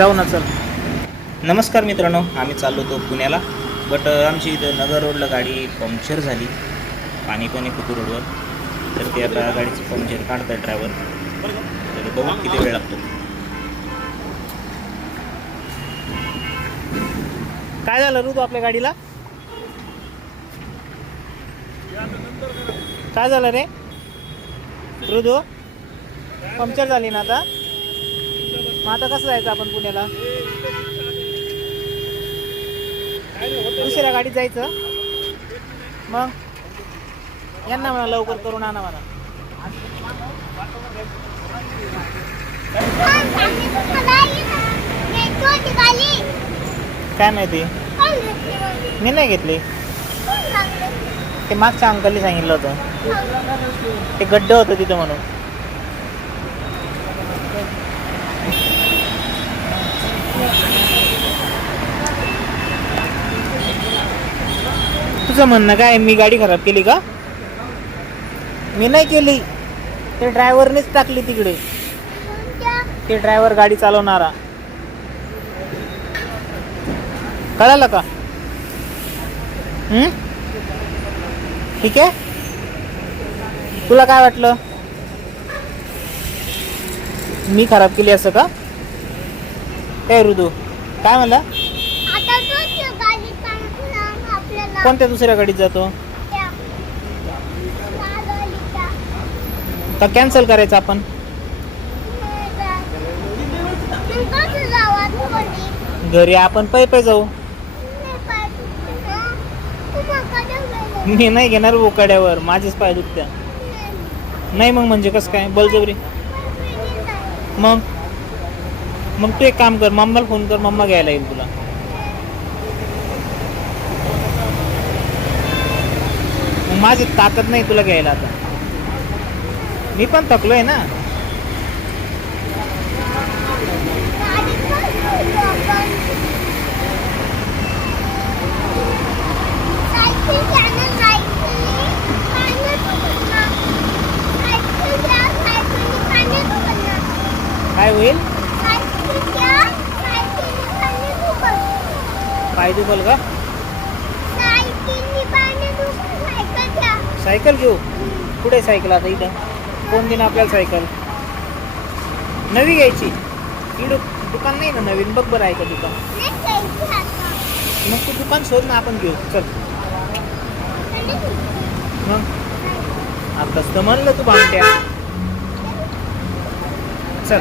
जाऊ ना चल. नमस्कार मित्रांनो आम्ही चाललो होतो पुण्याला बट आमची इथं नगर रोडला गाडी पंक्चर झाली पाणी पण आहे कुतू रोडवर. तर ते आता गाडीचं पंक्चर काढतात ड्रायव्हर तर बघू किती वेळ लागतो. काय झालं ऋतू आपल्या गाडीला? काय झालं रे? ऋतू पंक्चर झाली ना आता? मग आता कसं जायचं आपण पुण्याला? दुसऱ्या गाडीत जायचं. मग? यांना म्हणा लवकर करून आणा म्हणा. काय माहिती? मी नाही घेतली. ते मागच्या अंकलनी सांगितलं होतं. ते गड्ड होतं तिथं म्हणून. तुझं म्हणणं काय? मी गाडी खराब केली का? मी नाही केली. ते ड्रायव्हरनेच टाकली तिकडे. ते ड्रायव्हर गाडी चालवणारा. कळालं का? हम्म? ठीक आहे? तुला काय वाटलं? मी खराब केली असं का? काय रुदू. काय म्हणला? कोणत्या दुसऱ्या गाडीत जातो? का कॅन्सल करायचं आपण? घरी आपण पै पै जाऊ. मी नाही घेणार बोकाड्यावर माझेच पाय दुखत्या. नाही मग म्हणजे कसं काय? बलजबरी मग? मग तू एक काम कर मम्माला फोन कर मम्मा घ्यायला येईल तुला. माझी ताकद नाही तुला घ्यायला आता. मी पण थकलोय ना. काय होईल? पाय दुखल का? सायकल घेऊ? कुठे सायकल आता इथं? कोण दिन आपल्याला सायकल? नवी घ्यायची. इकडं दुकान नाही ना नवीन? बघ बरं आहे का दुकान? मग तू दुकान शोध ना आपण घेऊ. चल. मग? आताच तर म्हणलं तू भांड्या चल.